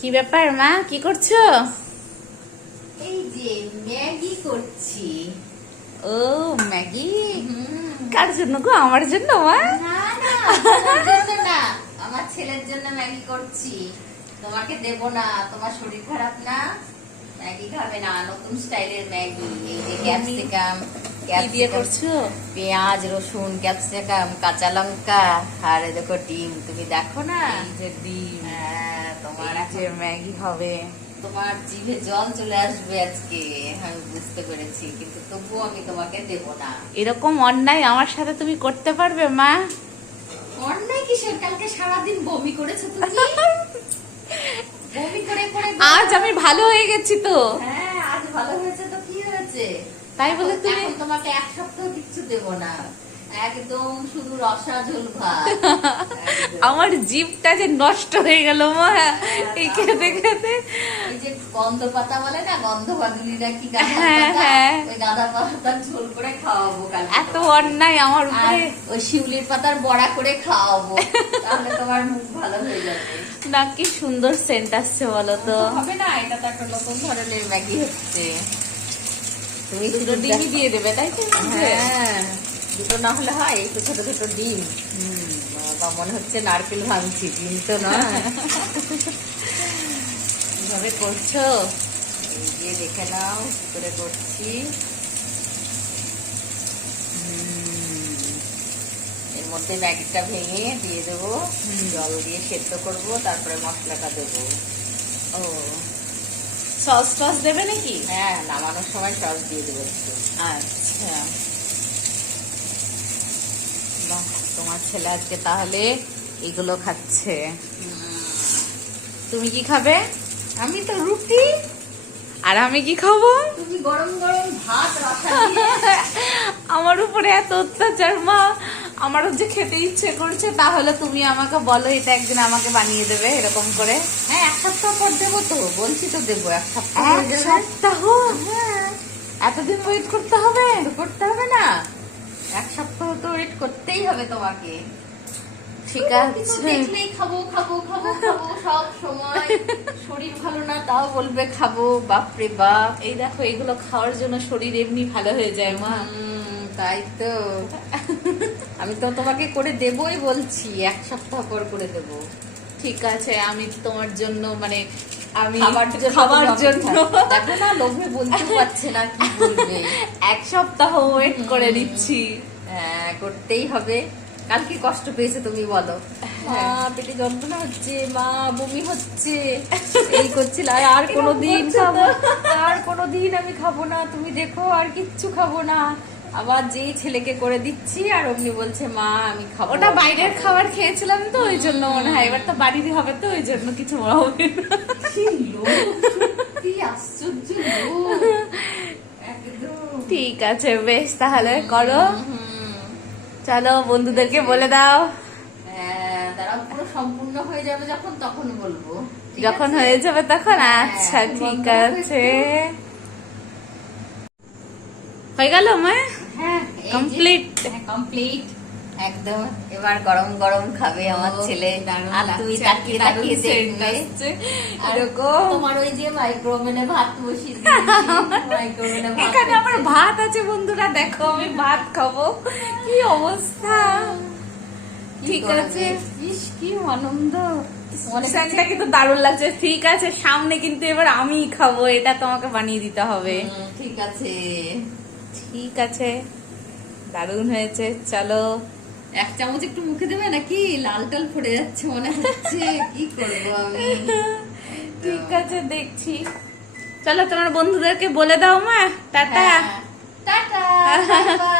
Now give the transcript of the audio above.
কি ব্যাপার মা, কি করছো? এই যে ম্যাগি করছি। ও ম্যাগি? কার জন্য গো? আমার জন্য মা? না না, তোমার জন্য না, আমার ছেলের জন্য ম্যাগি করছি। তোমাকে দেব না, তোমার শরীর খারাপ না, ম্যাগি খাবে না। নতুন স্টাইলের ম্যাগি। এই যে ক্যাপসিকাম কি দিয়ে করছো? পেঁয়াজ, রসুন, ক্যাপসিকাম, কাঁচা লঙ্কা, আর এই দেখো ডিম। তুমি দেখো না, এই যে ডিম, হ্যাঁ, তোমার এই যে ম্যাগি হবে। তোমার জিভে জল চলে আসবে আজকে, আমি বুঝতে পেরেছি, কিন্তু তবুও আমি তোমাকে দেব না। এরকম অন্যায় আমার সাথে তুমি করতে পারবে মা? অন্যায় কিসের? কালকে সারাদিন বমি করেছো তুমি। বমি করে করে আজ আমি ভালো হয়ে গেছি তো। হ্যাঁ, আজ ভালো হয়েছে তো কি হয়েছে? তাই বলে তুমি? এখন তোমাকে এক সপ্তাহ কিচ্ছু দেব না, একদম শুধু রসা ঝোল ভাত। আমার জিভটা যে নষ্ট হয়ে গেল মা এই খেতে খেতে। এই যে গন্ধ পাতা বলে না, গন্ধ বাদুলিরা কি গাঁদা হ্যাঁ, পাতা, হ্যাঁ। ওই গাঁদা পাতার ঝোল করে খাওয়াবো কালকে এত তোমাকে। অন্যায় আমার আর উপরে। ওই শিউলির পাতার বড়া করে খাওয়াবো, তাহলে তোমার মুখ ভালো হয়ে যাবে। না, কি সুন্দর সেন্ট আসছে বলো তো। হবে না, এটা তো একটা নতুন ধরনের ম্যাগি হচ্ছে। তুমি দুটো শুধু ডিমই দিয়ে দেবে তাই তো? হ্যাঁ, দুটো না হলে হয়, এই তো ছোট ছোট ডিম। বাবা, মনে হচ্ছে নারকেল ভাঙছি, ডিম তো নয়। কিভাবে করছো? এই যে দেখে নাও কি করে করছি। এর মধ্যে ম্যাগিটা ভেঙে দিয়ে দেবো, জল দিয়ে সেদ্ধ করবো, তারপরে মশলাটা দেবো। ও, সস টস দেবে নাকি? হ্যাঁ, নামানোর সময় সস দিয়ে দেবো একটু। আচ্ছা, বাহ, তোমার ছেলে আজকে তাহলে এগুলো খাচ্ছে। তুমি কি খাবে? আমি তো রুটি, আর আমি কি খাবো? তুমি গরম গরম ভাত রসা দিয়ে। আমার উপরে এত অত্যাচার মা। আমারও যে খেতে ইচ্ছে করছে, তাহলে তুমি আমাকে বলো, এটা একদিন আমাকে বানিয়ে দেবে এরকম করে। হ্যাঁ, এক সপ্তাহ পর দেবো তো, বলছি তো দেবো, এক সপ্তাহ এক হয়ে যাবে। সপ্তাহ? হ্যাঁ, এতদিন ওয়েট করতে হবে? তো করতে হবে না, এক সপ্তাহ তো ওয়েট করতেই হবে তোমাকে। ঠিক কিছু আছে। দেখলেই খাবো খাবো খাবো খাবো সব সময়। শরীর ভালো না তাও বলবে খাবো, বাপরে বাপ। এই দেখো, এগুলো খাওয়ার জন্য শরীর এমনি ভালো হয়ে যায় মা। তাই তো, আমি তো তোমাকে করে দেবই বলছি, এক সপ্তাহ পর করে দেবো। ঠিক আছে, আমি তোমার জন্য মানে আমি খাবার খাবার জন্য দেখো না, লোভে বলতে পারছে না কি বলবে। এক সপ্তাহ ওয়েট করে নিচ্ছি। হ্যাঁ, করতেই হবে। কালকে কষ্ট পেয়েছে তুমি বলো, মা হ্যাঁ। পেটে যন্ত্রণা হচ্ছে, মা বমি হচ্ছে, এই করছিল। আর কোনোদিন করছে খাবো, তো। আর কোনোদিন আমি খাবো না, তুমি দেখো আর কিচ্ছু খাবো না। আবার যেই ছেলেকে করে দিচ্ছি আর অমনি বলছে মা আমি খাবো। ওটা বাইরের খাবার খেয়েছিলাম তো ওই জন্য মনে হয়, এবার তো বাড়িরই হবে তো ওই জন্য কিছু মনে হবে না। কি লোক, সত্যি আশ্চর্য লোক একদম। ঠিক আছে, বেশ, তাহলে করো। চলো, বন্ধুদেরকে বলে দাও। হ্যাঁ, দাঁড়াও, পুরো সম্পূর্ণ হয়ে যাবে যখন, তখন বলবো। ঠিক যখন আছে? হয়ে যাবে তখন? হ্যাঁ, আচ্ছা, ঠিক বন্ধ করে আছে। একটু। হয়ে গেল মা? হ্যাঁ, কমপ্লিট। কমপ্লিট একদম। এবার গরম গরম খাবে আমার ছেলে, আর তুমি তাকিয়ে তাকিয়ে দেখবে। আর এরকম তোমার ওই যে মাইক্রোওভেনে ভাত বসিয়ে দিয়েছি, মাইক্রোওভেনে ভাত এখানে হচ্ছে। আমার ভাত আছে বন্ধুরা, দেখো আমি ভাত খাবো, কি অবস্থা। কি ঠিক করবে? আছে, ইস, কি আনন্দ। মনে সেন্টটা কিন্তু দারুণ লাগছে। ঠিক আছে, সামনে কিন্তু এবার আমিই খাবো, এটা তোমাকে বানিয়ে দিতে হবে। ঠিক আছে। ঠিক আছে, দারুণ হয়েছে। চলো, এক চামচ একটু মুখে দেবে নাকি? লাল টাল পড়ে যাচ্ছে মনে হচ্ছে, কি করবো আমি। ঠিক আছে, দেখছি। চলো, তোমার বন্ধুদেরকে বলে দাও মা। টাটা। হ্যাঁ, টাটা, বাই বাই।